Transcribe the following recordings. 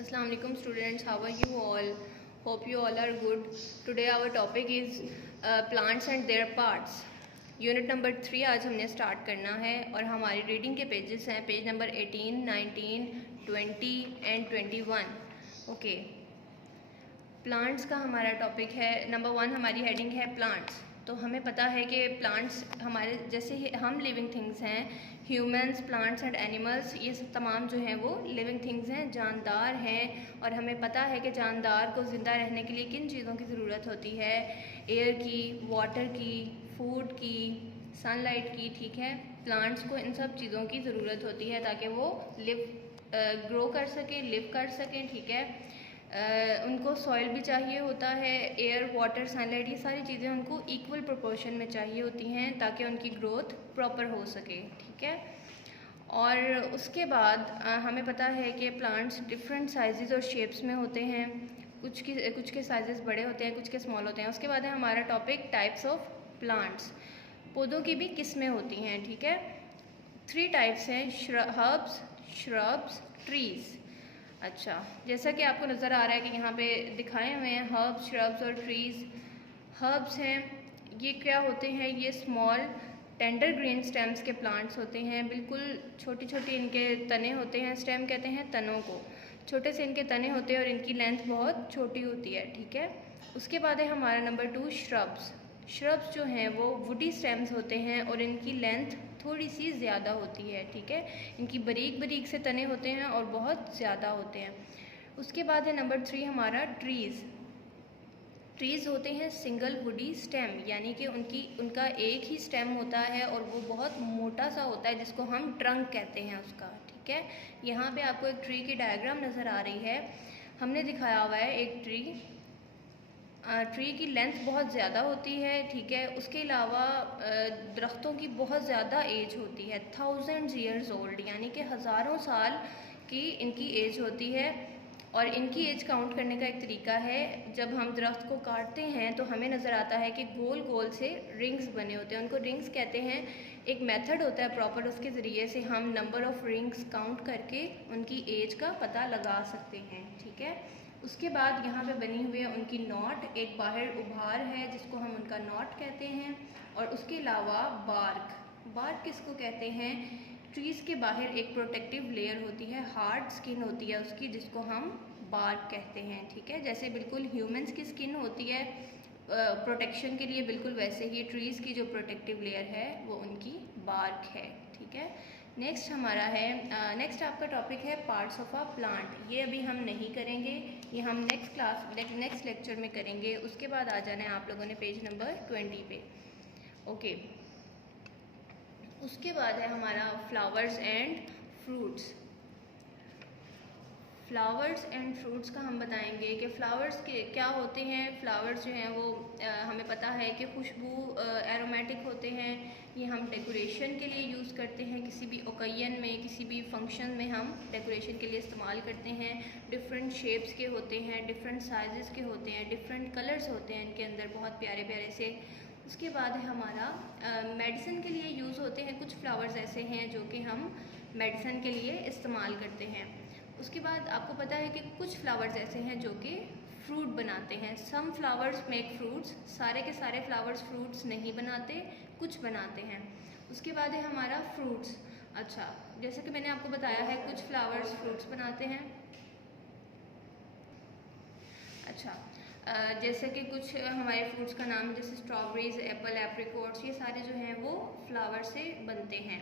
Assalamu alaikum students, how are you all? Hope you all are good. Today our topic is plants and their parts. Unit number 3 आज हमने start करना है और हमारी reading के pages हैं page number 18, 19, 20 and 21. Okay, plants का हमारा टॉपिक है. नंबर 1 हमारी हेडिंग है प्लांट्स. तो हमें पता है कि प्लांट्स हमारे जैसे हम लिविंग थिंग्स हैं, ह्यूमंस, प्लांट्स एंड एनिमल्स, ये सब तमाम जो हैं वो लिविंग थिंग्स हैं, जानदार हैं. और हमें पता है कि जानदार को ज़िंदा रहने के लिए किन चीज़ों की ज़रूरत होती है. एयर की, वाटर की, फूड की, सनलाइट की. ठीक है, प्लांट्स को इन सब चीज़ों की ज़रूरत होती है ताकि वो ग्रो कर सकें, लिव कर सकें. ठीक है, उनको सॉइल भी चाहिए होता है, एयर, वाटर, सनलाइट, ये सारी चीज़ें उनको इक्वल प्रोपोर्शन में चाहिए होती हैं ताकि उनकी ग्रोथ प्रॉपर हो सके. ठीक है, और उसके बाद हमें पता है कि प्लांट्स डिफरेंट साइजेस और शेप्स में होते हैं. कुछ के साइजेस बड़े होते हैं, कुछ के स्मॉल होते हैं. उसके बाद है हमारा टॉपिक टाइप्स ऑफ प्लांट्स. पौधों की भी किस्में होती हैं. ठीक है, 3 टाइप्स हैं, हर्ब्स, श्रब्स, ट्रीज़. अच्छा, जैसा कि आपको नज़र आ रहा है कि यहाँ पे दिखाए हुए हैं हर्ब्स, श्रब्स और ट्रीज़. हर्ब्स हैं, ये क्या होते हैं, ये स्मॉल टेंडर ग्रीन स्टेम्स के प्लांट्स होते हैं. बिल्कुल छोटी छोटी इनके तने होते हैं. स्टेम कहते हैं तनों को. छोटे से इनके तने होते हैं और इनकी लेंथ बहुत छोटी होती है. ठीक है, उसके बाद है हमारा नंबर 2 श्रब्स. श्रब्स जो हैं वो वुडी स्टेम्स होते हैं और इनकी लेंथ थोड़ी सी ज़्यादा होती है. ठीक है, इनकी बारीक बारीक से तने होते हैं और बहुत ज़्यादा होते हैं. उसके बाद है नंबर 3 हमारा ट्रीज़. ट्रीज़ होते हैं सिंगल वुडी स्टेम, यानी कि उनका एक ही स्टेम होता है और वो बहुत मोटा सा होता है जिसको हम ट्रंक कहते हैं उसका. ठीक है, यहाँ पे आपको एक ट्री की डायग्राम नज़र आ रही है. हमने दिखाया हुआ है एक ट्री की लेंथ बहुत ज़्यादा होती है. ठीक है, उसके अलावा दरख्तों की बहुत ज़्यादा एज होती है, 1000 ईयर्स ओल्ड, यानी कि हज़ारों साल की इनकी एज होती है. और इनकी एज काउंट करने का एक तरीका है, जब हम दरख्त को काटते हैं तो हमें नज़र आता है कि गोल गोल से रिंग्स बने होते हैं, उनको रिंग्स कहते हैं. एक मेथड होता है प्रॉपर, उसके ज़रिए से हम नंबर ऑफ़ रिंग्स काउंट करके उनकी एज का पता लगा सकते हैं. ठीक है, उसके बाद यहाँ पे बनी हुई है उनकी नॉट. एक बाहर उभार है जिसको हम उनका नॉट कहते हैं. और उसके अलावा बार्क. बार्क किसको कहते हैं, ट्रीज़ के बाहर एक प्रोटेक्टिव लेयर होती है, हार्ड स्किन होती है उसकी, जिसको हम बार्क कहते हैं. ठीक है, जैसे बिल्कुल ह्यूमंस की स्किन होती है प्रोटेक्शन के लिए, बिल्कुल वैसे ही ट्रीज़ की जो प्रोटेक्टिव लेयर है वो उनकी बार्क है. ठीक है, नेक्स्ट हमारा है नेक्स्ट आपका टॉपिक है पार्ट्स ऑफ अ प्लांट. ये अभी हम नहीं करेंगे, ये हम नेक्स्ट लेक्चर में करेंगे. उसके बाद आ जाना है आप लोगों ने पेज नंबर 20 पे. ओके, उसके बाद है हमारा flowers and fruits. Flowers and fruits का हम बताएंगे कि फ्लावर्स के क्या होते हैं. फ्लावर्स जो हैं वो हमें पता है कि खुशबू एरोमेटिक होते हैं. ये हम डेकोरेशन के लिए यूज़ करते हैं, किसी भी ओकेजन में, किसी भी फंक्शन में हम डेकोरेशन के लिए इस्तेमाल करते हैं. डिफरेंट शेप्स के होते हैं, डिफरेंट साइज़ के होते हैं, डिफरेंट कलर्स होते हैं इनके अंदर, बहुत प्यारे प्यारे से. उसके बाद है हमारा मेडिसिन के लिए यूज़ होते हैं. कुछ फ्लावर्स ऐसे हैं जो कि हम मेडिसिन के लिए इस्तेमाल करते हैं. उसके बाद आपको पता है कि कुछ फ्लावर्स ऐसे हैं जो कि फ्रूट बनाते हैं. सम फ्लावर्स मेक फ्रूट्स, सारे के सारे फ्लावर्स फ्रूट्स नहीं बनाते, कुछ बनाते हैं. उसके बाद है हमारा फ्रूट्स. अच्छा, जैसे कि मैंने आपको बताया है कुछ फ्लावर्स फ्रूट्स बनाते हैं. अच्छा, जैसे कि कुछ हमारे फ्रूट्स का नाम, जैसे स्ट्रॉबेरीज, एप्पल, एप्रिकॉट्स, ये सारे जो हैं वो फ्लावर से बनते हैं.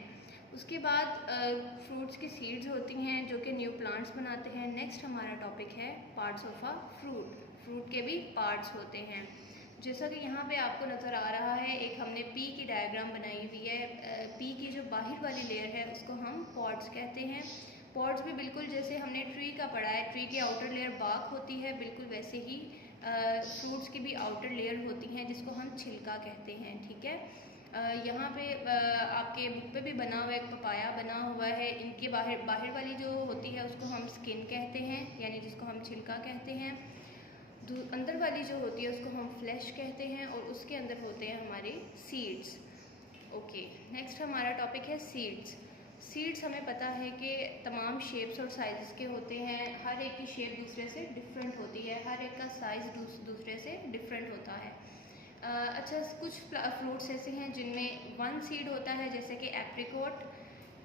उसके बाद फ्रूट्स की सीड्स होती हैं जो कि न्यू प्लांट्स बनाते हैं. नेक्स्ट हमारा टॉपिक है parts of a fruit. Fruit के भी पार्ट्स होते हैं. जैसा कि यहाँ पे आपको नज़र आ रहा है, एक हमने पी की डायग्राम बनाई हुई है. पी की जो बाहर वाली लेयर है उसको हम पॉड्स कहते हैं. पॉड्स भी बिल्कुल जैसे हमने ट्री का पढ़ा है, ट्री की आउटर लेयर बार्क होती है, बिल्कुल वैसे ही फ्रूट्स की भी आउटर लेयर होती हैं जिसको हम छिलका कहते हैं. ठीक है, यहाँ पे आपके बुक पे भी बना हुआ, एक पपाया बना हुआ है. इनके बाहर वाली जो होती है उसको हम स्किन कहते हैं, यानी जिसको हम छिलका कहते हैं. अंदर वाली जो होती है उसको हम फ्लैश कहते हैं और उसके अंदर होते हैं हमारे सीड्स. ओके, नेक्स्ट हमारा टॉपिक है सीड्स. सीड्स हमें पता है कि तमाम शेप्स और साइज़ के होते हैं. हर एक की शेप दूसरे से डिफरेंट होती है, हर एक का साइज़ दूसरे से डिफरेंट होता है। अच्छा, कुछ फ्रूट्स ऐसे हैं जिनमें वन सीड होता है, जैसे कि एप्रिकॉट।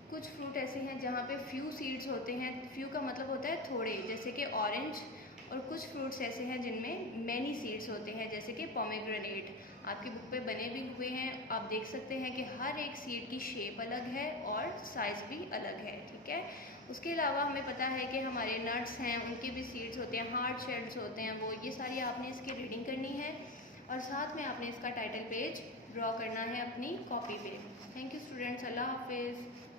कुछ फ्रूट ऐसे हैं जहाँ पे फ्यू सीड्स होते हैं, फ्यू का मतलब होता है थोड़े, जैसे कि ऑरेंज। और कुछ फ्रूट्स ऐसे हैं जिनमें मैनी सीड्स होते हैं, जैसे कि पोमेग्रेनेट। आपकी बुक पे बने भी हुए हैं, आप देख सकते हैं कि हर एक सीड की शेप अलग है और साइज़ भी अलग है, ठीक है। उसके अलावा हमें पता है कि हमारे नट्स हैं, उनके भी सीड्स होते हैं, हार्ड शेल्स होते हैं वो, ये सारी आपने इसकी रीडिंग करनी है और साथ में आपने इसका टाइटल पेज ड्रॉ करना है अपनी कॉपी पे। थैंक यू स्टूडेंट्स, अल्लाह हाफिज़।